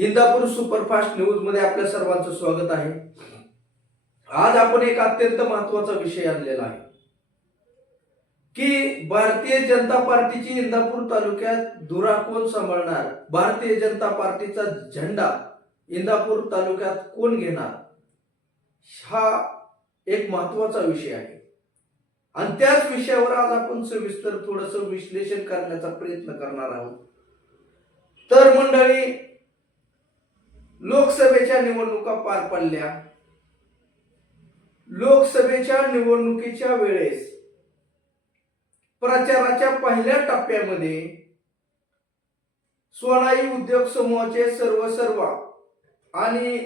Indapur superfast न्यूजमध्ये आपल्या सर्वांचं स्वागत आहे. आज आपण एक अत्यंत महत्त्वाचा विषय आणलेला आहे. की भारतीय जनता पार्टीची इंदापूर तालुक्यात धुरा कोण सांभाळणार भारतीय जनता पार्टीचा झेंडा इंदापूर तालुक्यात कोण घेणार? हा एक महत्त्वाचा विषय आहे. आणि त्याच विषयावर आज आपण सविस्तर थोडस विश्लेषण करण्याचा प्रयत्न करणार आहोत. तर मंडळी लोकसभेच्या निवडणुका पार पडल्या. लोकसभेच्या निवडणुकीच्या वेळेस प्रचाराच्या पहिल्या टप्प्यामध्ये सोनाई उद्योग समूहाचे सर्व सर्व आणि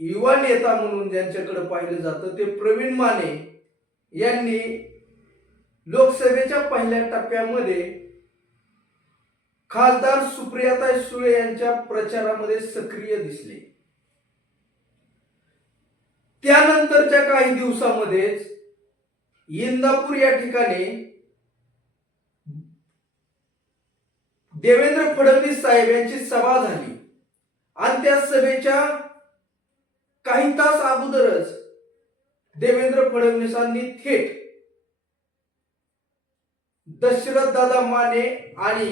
युवा नेता म्हणून ज्यांच्याकडे पाहिलं जातं ते प्रवीण माने यांनी लोकसभेच्या पहिल्या टप्प्यामध्ये खासदार सुप्रियाताई सुळे यांच्या प्रचारामध्ये सक्रिय दिसले. त्यानंतरच्या काही दिवसामध्येच इंदापूर या ठिकाणी देवेंद्र फडणवीस साहेब यांची सभा झाली. आणि त्या सभेच्या काही तास अगोदरच देवेंद्र फडणवीसांनी थेट दशरथ दादा माने आणि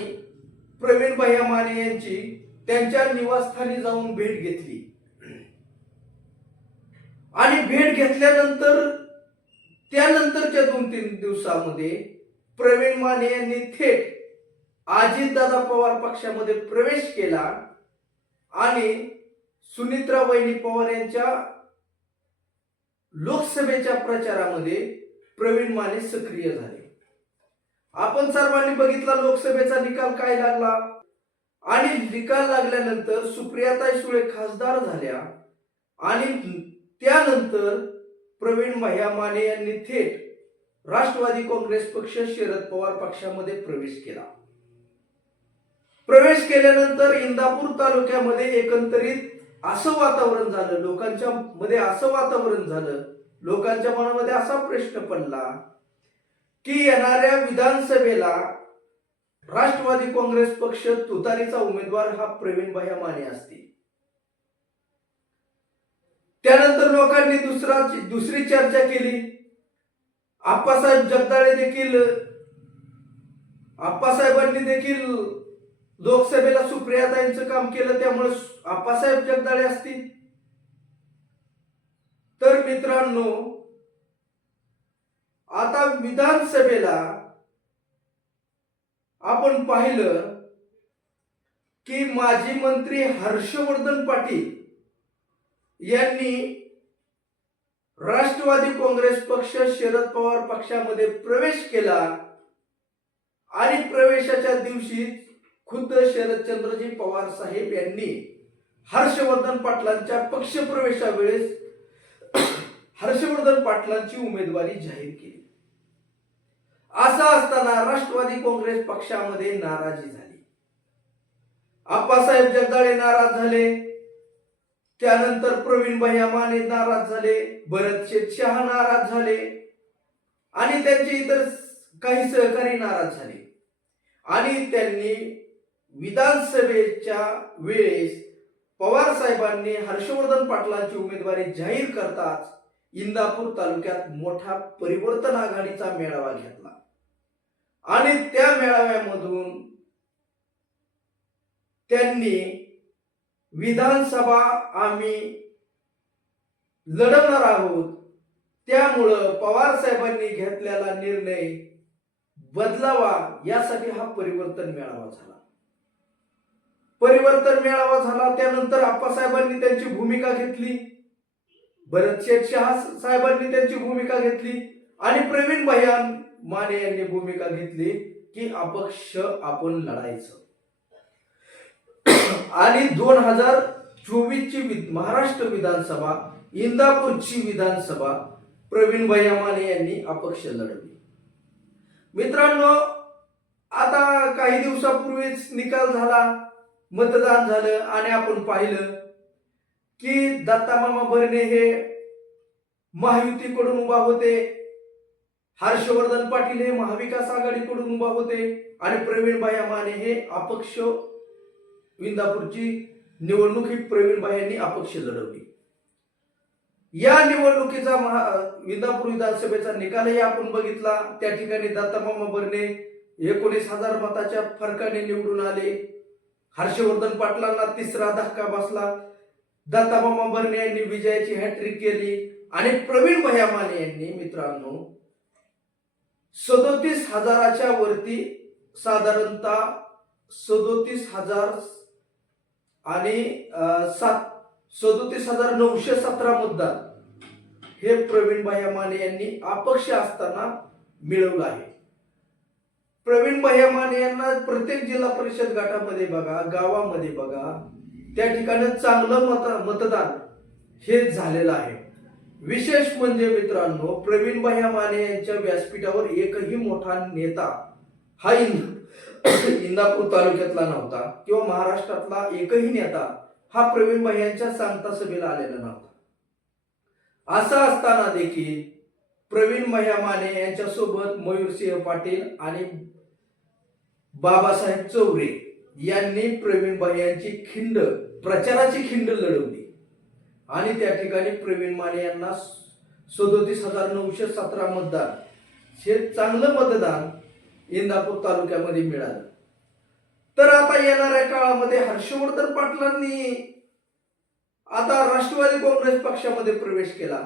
प्रवीण भैया माने यांची त्यांच्या निवासस्थानी जाऊन भेट घेतली. आणि भेट घेतल्यानंतर त्यानंतरच्या दोन तीन दिवसामध्ये प्रवीण माने यांनी थेट अजितदादा पवार पक्षामध्ये प्रवेश केला आणि सुनित्रा वहिनी पवार यांच्या लोकसभेच्या प्रचारामध्ये प्रवीण माने सक्रिय झाले. आपण सर्वांनी बघितला लोकसभेचा निकाल काय लागला? आणि निकाल लागल्यानंतर सुप्रियाताई सुळे खासदार झाल्या. आणि त्यानंतर प्रवीण भैया माने यांनी थेट राष्ट्रवादी काँग्रेस पक्ष शरद पवार पक्षामध्ये प्रवेश केला. प्रवेश केल्यानंतर इंदापूर तालुक्यामध्ये एकंदरीत असं वातावरण झालं लोकांच्या मध्ये असं वातावरण झालं लोकांच्या मनामध्ये असा प्रश्न पडला की येणाऱ्या विधानसभेला राष्ट्रवादी काँग्रेस पक्ष तुतारीचा उमेदवार हा प्रवीण भैया माने असतील. त्यानंतर लोकांनी दुसरा दुसरी चर्चा केली. आप्पासाहेब जगदाळे देखील आप्पासाहेबांनी देखील लोकसभेला सुप्रियाताईंचं काम केलं त्यामुळे आप्पासाहेब जगदाळे असतील. तर मित्रांनो आता विधानसभेला आपण पाहिलं की माजी मंत्री हर्षवर्धन पाटील यांनी राष्ट्रवादी काँग्रेस पक्ष शरद पवार पक्षामध्ये प्रवेश केला आणि प्रवेशाच्या दिवशी खुद्द शरदचंद्रजी पवार साहेब यांनी हर्षवर्धन पाटलांच्या पक्षप्रवेशावेळेस हर्षवर्धन पाटलांची उमेदवारी जाहीर केली. असं असताना राष्ट्रवादी काँग्रेस पक्षामध्ये नाराजी झाली. आप्पासाहेब जगदाळे नाराज झाले. त्यानंतर प्रवीण भैया माने नाराज झाले. भरत शेठ शहा नाराज झाले. आणि त्यांचे इतर काही सहकारी नाराज झाले. आणि त्यांनी विधानसभेच्या वेळेस पवार साहेबांनी हर्षवर्धन पाटलांची उमेदवारी जाहीर करताच इंदापूर तालुक्यात मोठा परिवर्तन आघाडीचा मेळावा घेतला. आणि त्या मेळाव्यामधून त्यांनी विधानसभा आम्ही लढवणार आहोत. त्यामुळं पवार साहेबांनी घेतलेला निर्णय बदलावा यासाठी हा परिवर्तन मेळावा झाला. परिवर्तन मेळावा झाला त्यानंतर आप्पासाहेबांनी त्यांची भूमिका घेतली. भरत शेठ शहा साहेबांनी त्यांची भूमिका घेतली. आणि प्रवीण भयान माने यांनी भूमिका घेतली की अपक्ष आपण लढायचं. आणि दोन हजार चोवीस ची वि- महाराष्ट्र विधानसभा इंदापूरची विधानसभा प्रवीण भैया माने यांनी अपक्ष लढवली. मित्रांनो आता काही दिवसापूर्वीच निकाल झाला मतदान झालं आणि आपण पाहिलं की दत्तामामा भरणे हे महायुतीकडून उभा होते. हर्षवर्धन पाटील हे महाविकास आघाडीकडून उभा होते आणि प्रवीण भाया माने हे अपक्ष विंदापूरची निवडणूक ही प्रवीण यांनी अपक्ष लढवली. या निवडणुकीचा महा विंदापूर विधानसभेचा निकालही आपण बघितला. त्या ठिकाणी दत्तामामा बर्ने एकोणीस हजार मताच्या फरकाने निवडून आले. हर्षवर्धन पाटलांना तिसरा धक्का बसला. दत्तामामा बर्ने यांनी विजयाची हॅट्रिक केली. आणि प्रवीण भैया माने यांनी मित्रांनो सदोतीस हजाराच्या वरती साधारणतः सदोतीस हजार आणि सात सदोतीस हजार नऊशे सतरा मतदान हे प्रवीण भैया माने यांनी अपक्ष असताना मिळवलं आहे. प्रवीण भैया माने यांना प्रत्येक जिल्हा परिषद गटामध्ये बघा गावामध्ये बघा त्या ठिकाणी चांगलं मत मतदान हे झालेलं आहे. विशेष म्हणजे मित्रांनो प्रवीण भया माने यांच्या व्यासपीठावर एकही मोठा नेता हा इंद इंदापूर तालुक्यातला नव्हता किंवा महाराष्ट्रातला एकही नेता हा प्रवीण भयांच्या सांगता सभेला आलेला नव्हता. असं असताना देखील प्रवीण भैया माने यांच्यासोबत मयूरसिंह पाटील आणि बाबासाहेब चौरे यांनी प्रवीण भयांची खिंड प्रचाराची खिंड लढवली. आणि त्या ठिकाणी प्रवीण माने यांना सदोतीस हजार नऊशे सतरा मतदान हे चांगलं मतदान इंदापूर तालुक्यामध्ये मिळालं. तर आता येणाऱ्या काळामध्ये हर्षवर्धन पाटलांनी आता राष्ट्रवादी काँग्रेस पक्षामध्ये प्रवेश केला.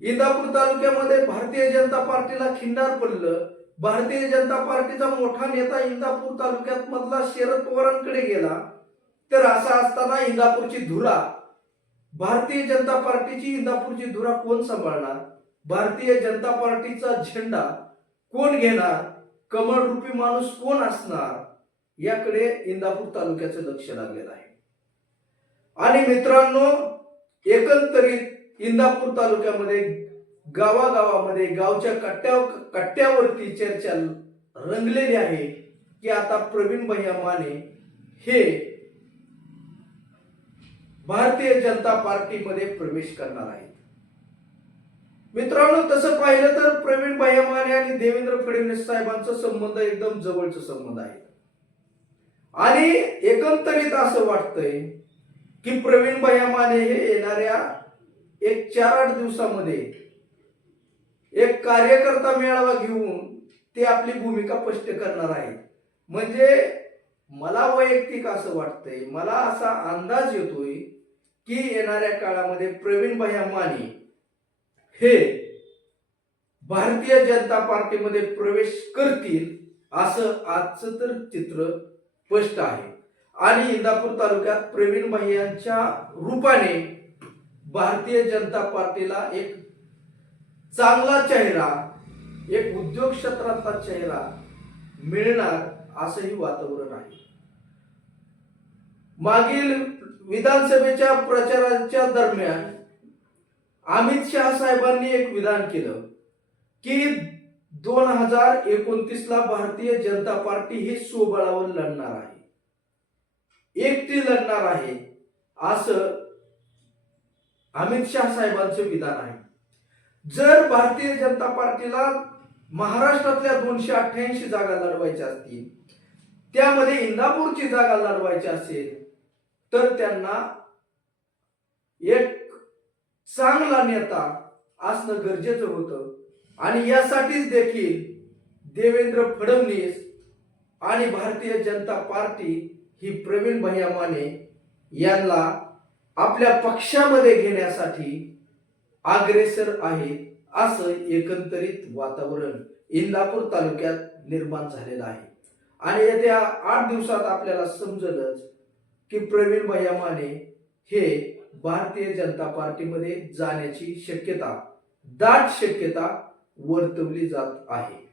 इंदापूर तालुक्यामध्ये भारतीय जनता पार्टीला खिंडार पडलं. भारतीय जनता पार्टीचा मोठा नेता इंदापूर तालुक्यात मधला शरद पवारांकडे गेला. तर असा असताना इंदापूरची धुरा भारतीय जनता पार्टीची इंदापूरची धुरा कोण सांभाळणार? भारतीय जनता पार्टीचा झेंडा कोण घेणार? कमळ रूपी माणूस कोण असणार? याकडे इंदापूर तालुक्याचं लक्ष लागलेलं आहे. आणि मित्रांनो एकंदरीत इंदापूर तालुक्यामध्ये गावागावामध्ये गावच्या कट्ट्या कट्ट्यावरती चर्चा रंगलेली आहे की आता प्रवीण भैया माने हे भारतीय जनता पार्टीमध्ये प्रवेश करणार आहेत. मित्रांनो तसं पाहिलं तर प्रवीण भैया माने आणि देवेंद्र फडणवीस साहेबांचा संबंध एकदम जवळचा संबंध आहे. आणि एकंदरीत असं वाटतंय की प्रवीण भैया माने हे येणाऱ्या एक चार आठ दिवसामध्ये एक कार्यकर्ता मेळावा घेऊन ते आपली भूमिका स्पष्ट करणार आहेत. म्हणजे मला वैयक्तिक असं वाटतंय मला असा अंदाज येतोय की येणाऱ्या काळामध्ये प्रवीण भैया माने हे भारतीय जनता पार्टीमध्ये प्रवेश करतील असं आजचं तर चित्र स्पष्ट आहे. आणि इंदापूर तालुक्यात प्रवीण भैयांच्या रूपाने भारतीय जनता पार्टीला एक चांगला चेहरा एक उद्योग क्षेत्रातला चेहरा मिळणार असंही वातावरण आहे. मागील विधानसभेच्या प्रचाराच्या दरम्यान अमित शहा साहेबांनी एक विधान केलं की दोन हजार एकोणतीस ला भारतीय जनता पार्टी ही स्वबळावर लढणार आहे. एकटी लढणार आहे असं अमित शहा साहेबांचं विधान आहे. जर भारतीय जनता पार्टीला महाराष्ट्रातल्या दोनशे अठ्ठ्याऐंशी जागा लढवायच्या असतील त्यामध्ये इंदापूरची जागा लढवायची असेल तर त्यांना एक चांगला नेता असणं गरजेचं होतं. आणि यासाठीच देखील देवेंद्र फडणवीस आणि भारतीय जनता पार्टी ही प्रवीण भैया माने यांना आपल्या पक्षामध्ये घेण्यासाठी अग्रेसर आहे असं एकंदरीत वातावरण इंदापूर तालुक्यात निर्माण झालेलं आहे. आणि येत्या आठ दिवसात आपल्याला समजलंच की प्रवीण भैया माने हे भारतीय जनता पार्टीमध्ये जाण्याची शक्यता दाट शक्यता वर्तवली जात आहे.